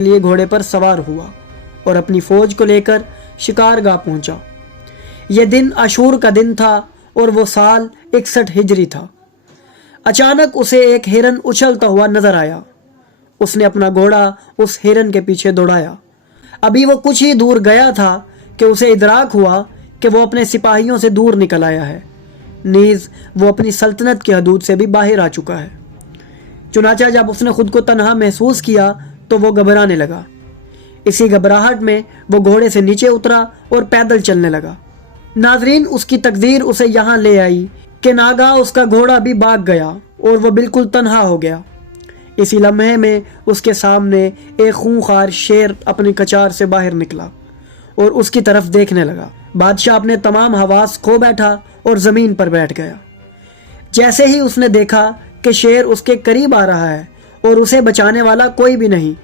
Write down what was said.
लिए घोड़े पर सवार हुआ और अपनी फौज को लेकर शिकारगाह पहुंचा। यह दिन आशूर का दिन था और वो साल 61 हिजरी था। अचानक उसे एक हिरन उछलता हुआ नजर आया। उसने अपना घोड़ा उस हिरन के पीछे दौड़ाया। अभी वो कुछ ही दूर गया था कि उसे इदराक हुआ कि वो अपने सिपाहियों से दूर निकल आया है, नीज वो अपनी सल्तनत की हदूद से भी बाहर आ चुका है। चुनाचा जब उसने खुद को तन्हा महसूस किया तो वो घबराने लगा। इसी घबराहट में वो घोड़े से नीचे उतरा और पैदल चलने लगा। नाजरीन, उसकी तकदीर उसे यहाँ ले आई कि नागा उसका घोड़ा भी भाग गया और वो बिल्कुल तन्हा हो गया। इसी लम्हे में उसके सामने एक खूंखार शेर अपनी कचार से बाहर निकला और उसकी तरफ देखने लगा। बादशाह अपने तमाम हवास खो बैठा और ज़मीन पर बैठ गया। जैसे ही उसने देखा कि शेर उसके करीब आ रहा है और उसे बचाने वाला कोई भी नहीं,